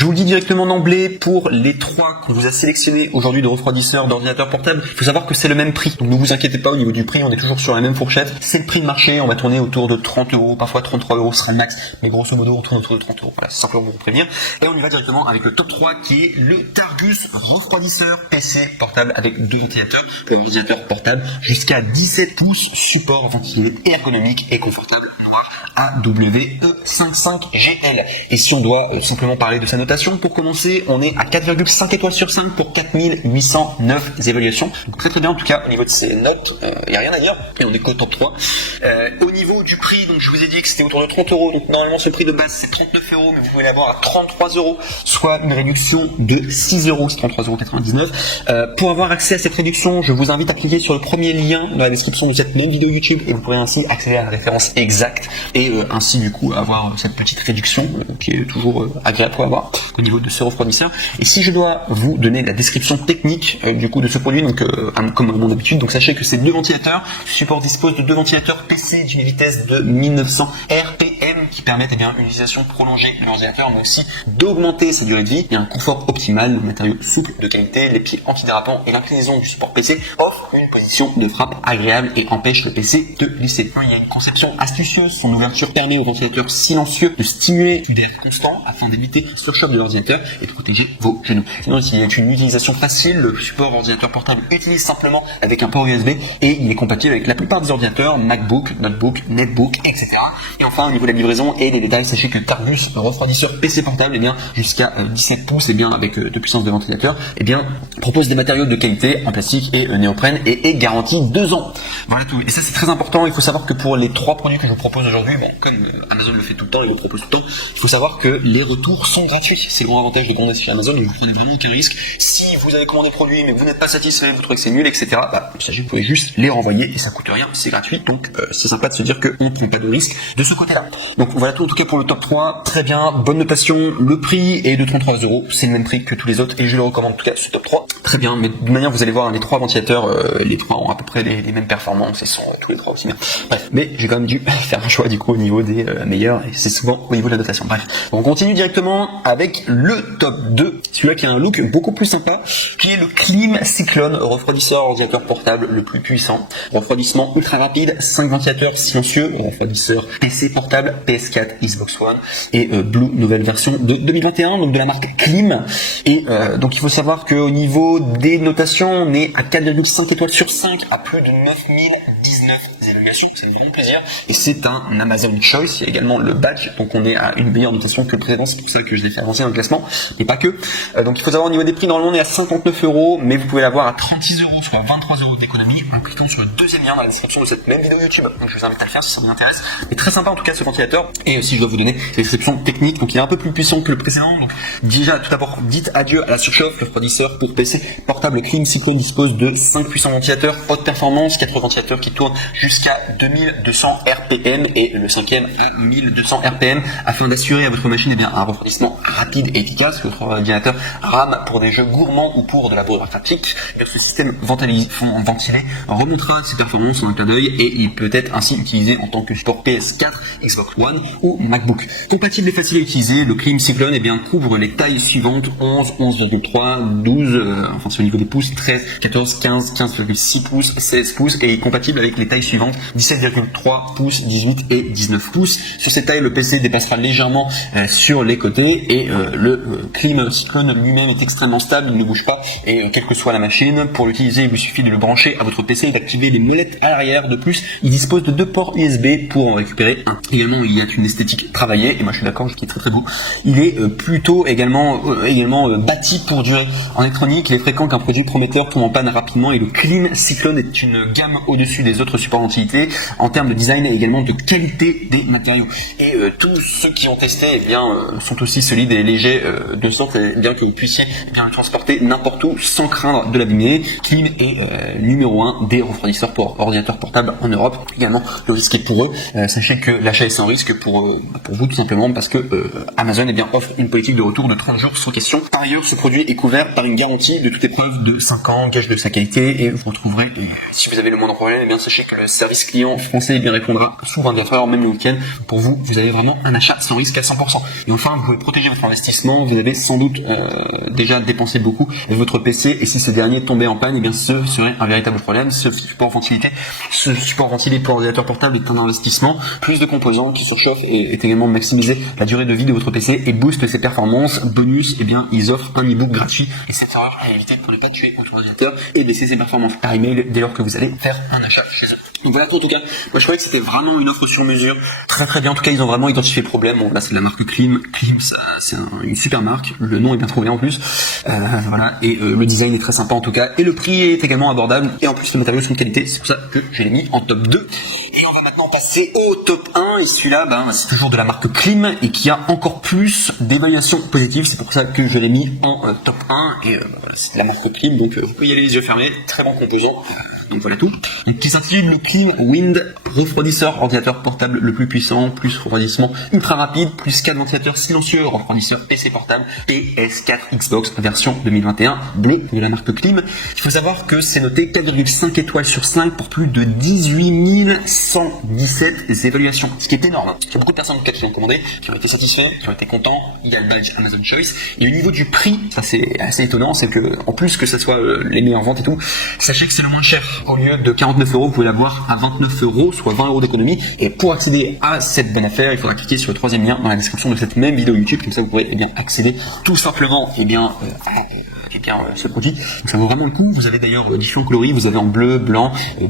Je vous le dis directement d'emblée, pour les trois qu'on vous a sélectionnés aujourd'hui de refroidisseurs d'ordinateurs portables, il faut savoir que c'est le même prix. Donc ne vous inquiétez pas au niveau du prix, on est toujours sur la même fourchette. C'est le prix de marché, on va tourner autour de 30 €, parfois 33 € sera le max, mais grosso modo on tourne autour de 30 €. Voilà, c'est simplement pour vous prévenir. Et on y va directement avec le top 3 qui est le Targus refroidisseur PC portable avec deux ventilateurs pour un ordinateur portable jusqu'à 17 pouces, support ventilé ergonomique et confortable. AWE55GL. Et si on doit simplement parler de sa notation, pour commencer, on est à 4,5 étoiles sur 5 pour 4809 évaluations. Donc très très bien en tout cas au niveau de ces notes, il n'y a rien à dire, et on est qu'au top 3. Au niveau du prix, donc je vous ai dit que c'était autour de 30 €, donc normalement ce prix de base c'est 39 €, mais vous pouvez l'avoir à 33 €, soit une réduction de 6 €, c'est 33,99 €. Pour avoir accès à cette réduction, je vous invite à cliquer sur le premier lien dans la description de cette même vidéo YouTube, et vous pourrez ainsi accéder à la référence exacte, et ainsi du coup avoir cette petite réduction qui est toujours agréable pour avoir au niveau de ce refroidisseur. Et si je dois vous donner la description technique du coup de ce produit, donc comme à mon habitude, donc sachez que ces deux ventilateurs, ce support dispose de deux ventilateurs PC d'une vitesse de 1900 RPM qui permettent une utilisation prolongée de l'ordinateur, mais aussi d'augmenter sa durée de vie et un confort optimal, le matériau souple de qualité, les pieds antidérapants et l'inclinaison du support PC offrent une position de frappe agréable et empêche le PC de glisser. Il y a une conception astucieuse, son ouverture permet au ventilateur silencieux de stimuler l'air constant afin d'éviter le surchauffe de l'ordinateur et de protéger vos genoux. Sinon, il y a une utilisation facile, le support ordinateur portable utilise simplement avec un port USB et il est compatible avec la plupart des ordinateurs, MacBook, Notebook, Netbook, etc. Et enfin, au niveau de la livraison et des détails, sachez que Targus, un refroidisseur PC portable, jusqu'à 17 pouces, avec de puissance de ventilateur, propose des matériaux de qualité en plastique et néoprène et est garanti 2 ans. Voilà tout. Et ça, c'est très important. Il faut savoir que pour les trois produits que je vous propose aujourd'hui, comme Amazon le fait tout le temps, il le propose tout le temps, il faut savoir que les retours sont gratuits. C'est le grand avantage de commander chez Amazon, vous ne prenez vraiment aucun risque. Si vous avez commandé le produit mais vous n'êtes pas satisfait, vous trouvez que c'est nul, etc., il s'agit, vous pouvez juste les renvoyer et ça coûte rien, c'est gratuit. Donc c'est sympa de se dire qu'on ne prend pas de risque de ce côté-là. Donc voilà tout en tout cas pour le top 3. Très bien, bonne notation. Le prix est de 33 €, c'est le même prix que tous les autres et je le recommande en tout cas ce top 3. Très bien, mais de manière vous allez voir les trois ventilateurs, les trois ont à peu près les mêmes performances et sont tous les trois aussi bien. Bref, mais j'ai quand même dû faire un choix du coup au niveau des meilleurs et c'est souvent au niveau de la notation. Bref, on continue directement avec le top 2, celui-là qui a un look beaucoup plus sympa, qui est le Klim Cyclone, refroidisseur ordinateur portable le plus puissant. Refroidissement ultra rapide, 5 ventilateurs silencieux, refroidisseur PC portable, PS4, Xbox One et Blue, nouvelle version de 2021, donc de la marque Klim. Et donc il faut savoir qu'au niveau des notations, on est à 4,5 étoiles sur 5 à plus de 9019 évaluations, ça me fait vraiment plaisir. Et c'est un Amazon Choice, il y a également le badge, donc on est à une meilleure notation que le précédent, c'est pour ça que je l'ai fait avancer dans le classement, et pas que. Donc il faut savoir au niveau des prix, normalement on est à 59 €, mais vous pouvez l'avoir à 36 €, soit 23 € d'économie, en cliquant sur le deuxième lien dans la description de cette même vidéo YouTube. Donc je vous invite à le faire si ça vous intéresse. Mais très sympa en tout cas ce ventilateur. Et aussi je dois vous donner la description technique, donc il est un peu plus puissant que le précédent. Donc déjà tout d'abord, dites adieu à la surchauffe. Le refroidisseur pour PC portable Klim Cyclone dispose de 5 puissants ventilateurs haute performance, 4 ventilateurs qui tournent jusqu'à 2200 RPM et le cinquième à 1200 RPM afin d'assurer à votre machine un refroidissement rapide et efficace. Votre ordinateur RAM pour des jeux gourmands ou pour de la bourre graphique. Ce système ventilé remontera ses performances en un clin d'œil et il peut être ainsi utilisé en tant que support PS4, Xbox One ou MacBook. Compatible et facile à utiliser, le Klim Cyclone couvre les tailles suivantes 11, 11,3, 12, enfin c'est au niveau des pouces, 13, 14, 15, 15,6 pouces, 16 pouces et est compatible avec les tailles suivantes 17,3 pouces, 18 et 19 pouces. Sur ces tailles, le PC dépassera légèrement sur les côtés et le Klim Cyclone lui-même est extrêmement stable, il ne bouge pas et quelle que soit la machine, pour l'utiliser, il vous suffit de le brancher à votre PC et d'activer les molettes à l'arrière. De plus, il dispose de 2 ports USB pour en récupérer un. Également, il y a une esthétique travaillée et moi je suis d'accord, qui est très très beau. Il est plutôt également bâti pour durer. En électronique, il est fréquent qu'un produit prometteur tombe en panne rapidement et le Klim Cyclone est une gamme au-dessus des autres supports ventilité en termes de design et également de qualité des matériaux. Et tous ceux qui ont testé sont aussi solides et légers de sorte que vous puissiez le transporter n'importe où sans craindre de l'abîmer. Klim est numéro 1 des refroidisseurs pour ordinateurs portables en Europe. Également, le risque est pour eux. Sachez que l'achat est sans risque pour vous tout simplement parce que Amazon offre une politique de retour de 30 jours sans question. Par ailleurs, ce produit est couvert par une garantie de toute épreuve de 5 ans, gage de sa qualité, et vous retrouverez, si vous avez le moindre problème, sachez que le service client français répondra sous 24 heures, même le week-end. Pour vous, vous avez vraiment un achat sans risque à 100%. Et enfin, vous pouvez protéger votre investissement. Vous avez sans doute déjà dépensé beaucoup de votre PC, et si ce dernier tombait en panne, ce serait un véritable problème. Ce support ventilé pour ordinateur portable est un investissement. Plus de composants qui surchauffent et également maximiser la durée de vie de votre PC et booste ses performances. Bonus, ils offrent un e-book gratuit, et cette erreur à éviter pour ne pas tuer votre ordinateur et baisser ses performances par email dès lors que vous allez faire un achat chez eux. Donc voilà, en tout cas, moi je trouvais que c'était vraiment une offre sur mesure. Très très bien, en tout cas ils ont vraiment identifié le problème. Bon, là c'est de la marque Klim, c'est une super marque, le nom est bien trouvé en plus. Voilà, et le design est très sympa en tout cas, et le prix est également abordable, et en plus les matériaux sont de qualité, c'est pour ça que je l'ai mis en top 2. Et on va maintenant passer au top 1, et celui-là c'est toujours de la marque Klim, et qui a encore plus d'évaluations positives, c'est pour ça que je l'ai mis en top 1, et c'est de la marque Klim, donc vous pouvez y aller les yeux fermés, très bon composant. Donc voilà tout. Donc, qui s'intitule le Klim Wind, refroidisseur ordinateur portable le plus puissant, plus refroidissement ultra rapide, plus 4 ventilateurs silencieux, refroidisseur PC portable, PS4 Xbox version 2021 bleu de la marque Klim. Il faut savoir que c'est noté 4,5 étoiles sur 5 pour plus de 18 117 évaluations, ce qui est énorme. Il y a beaucoup de personnes qui ont commandé, qui ont été satisfaits, qui ont été contents. Il y a le badge Amazon Choice. Et au niveau du prix, ça c'est assez étonnant, c'est que en plus que ça soit les meilleures ventes et tout, sachez que c'est le moins cher. Au lieu de 49 €, vous pouvez l'avoir à 29 €, soit 20 € d'économie. Et pour accéder à cette bonne affaire, il faudra cliquer sur le troisième lien dans la description de cette même vidéo YouTube. Comme ça, vous pourrez accéder tout simplement ce produit. Donc ça vaut vraiment le coup. Vous avez d'ailleurs différents coloris. Vous avez en bleu, blanc et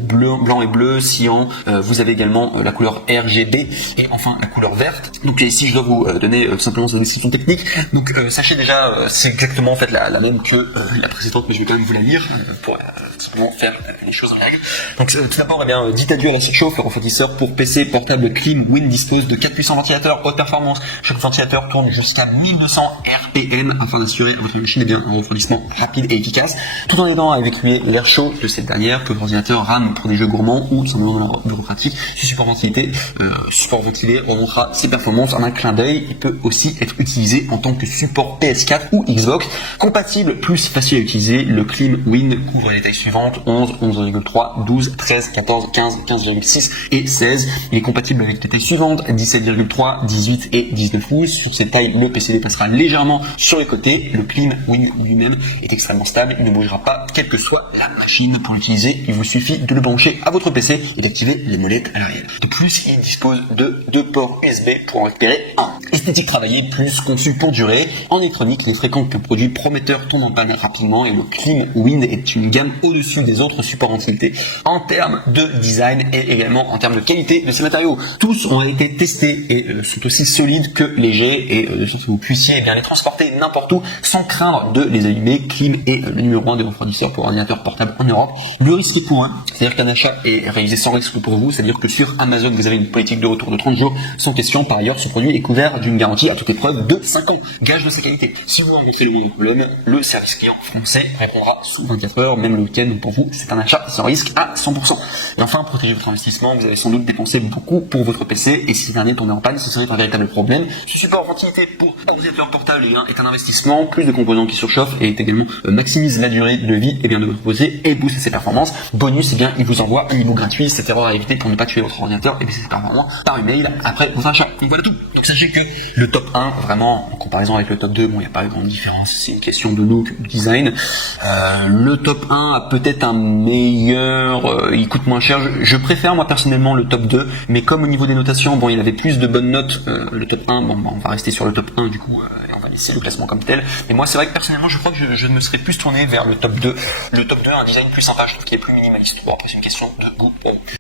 bleu, cyan. Vous avez également la couleur RGB et enfin la couleur verte. Donc ici, je dois vous donner tout simplement cette description technique. Donc sachez déjà, c'est exactement en fait la même que la précédente, mais je vais quand même vous la lire pour simplement faire les choses en règle. Donc tout d'abord, dites adieu à la surchauffe. Le refroidisseur pour PC portable Klim Wind dispose de 4 puissants ventilateurs haute performance. Chaque ventilateur tourne jusqu'à 1200 RPM afin d'assurer à votre machine un refroidissement rapide et efficace, tout en aidant à évacuer l'air chaud de cette dernière, que l'ordinateur rame pour des jeux gourmands ou simplement dans la bureaucratique. Ce support ventilé remontera ses performances en un clin d'œil. Il peut aussi être utilisé en tant que support PS4 ou Xbox. Compatible, plus facile à utiliser, le Klim Wind couvre les tailles suivantes: 11, 11,3, 12, 13, 14, 15, 15,6 et 16. Il est compatible avec les tailles suivantes: 17,3, 18 et 19 pouces. Sur ces tailles, le PC dépassera légèrement sur les côtés. Le Klim Wind lui-même est extrêmement stable, il ne bougera pas quelle que soit la machine. Pour l'utiliser, il vous suffit de le brancher à votre PC et d'activer les molettes à l'arrière. De plus, il dispose de 2 ports USB pour en récupérer un. Esthétique travaillée, plus conçu pour durer. En électronique, il est fréquent qu'un produit prometteur tombe en panne rapidement, et le Klim Wind est une gamme au-dessus des autres supports ventilés en termes de design et également en termes de qualité de ces matériaux. Tous ont été testés et sont aussi solides que légers, et de sorte que vous puissiez les transporter n'importe où sans craindre de les allumer. Klim est le numéro 1 des refroidisseurs pour ordinateur portable en Europe. Le risque est pour un, c'est-à-dire qu'un achat est réalisé sans risque pour vous, c'est-à-dire que sur Amazon, vous avez une politique de retour de 30 jours sans question. Par ailleurs, ce produit est couvert d'une garantie à toute épreuve de 5 ans, gage de sa qualité. Si vous rencontrez le moindre problème, le service client français répondra sous 24 heures, même le week-end. Donc pour vous, c'est un achat sans risque à 100%. Et enfin, protégez votre investissement. Vous avez sans doute dépensé beaucoup pour votre PC, et si ce dernier tombait en panne, ce serait un véritable problème. Ce support ventilité pour ordinateur portable est un investissement. Plus de composants qui surchauffent et également maximise la durée de vie de votre PC et booste ses performances. Bonus, il vous envoie un e-book gratuit. Cette erreur à éviter pour ne pas tuer votre ordinateur et baisser ses performances par email après votre achat. Donc voilà tout. Donc sachez que le top 1, vraiment, en comparaison avec le top 2, il n'y a pas de grande différence. C'est une question de look, de design. Le top 1 a peut-être un meilleur, il coûte moins cher. Je préfère moi personnellement le top 2, mais comme au niveau des notations, il avait plus de bonnes notes. Le top 1, on va rester sur le top 1 du coup, et on va laisser le classement comme tel. Mais moi, c'est vrai que personnellement, je crois que je me serais plus tourné vers le top 2. Le top 2 a un design plus sympa, je trouve qu'il est plus minimaliste. Bon, après, c'est une question de goût.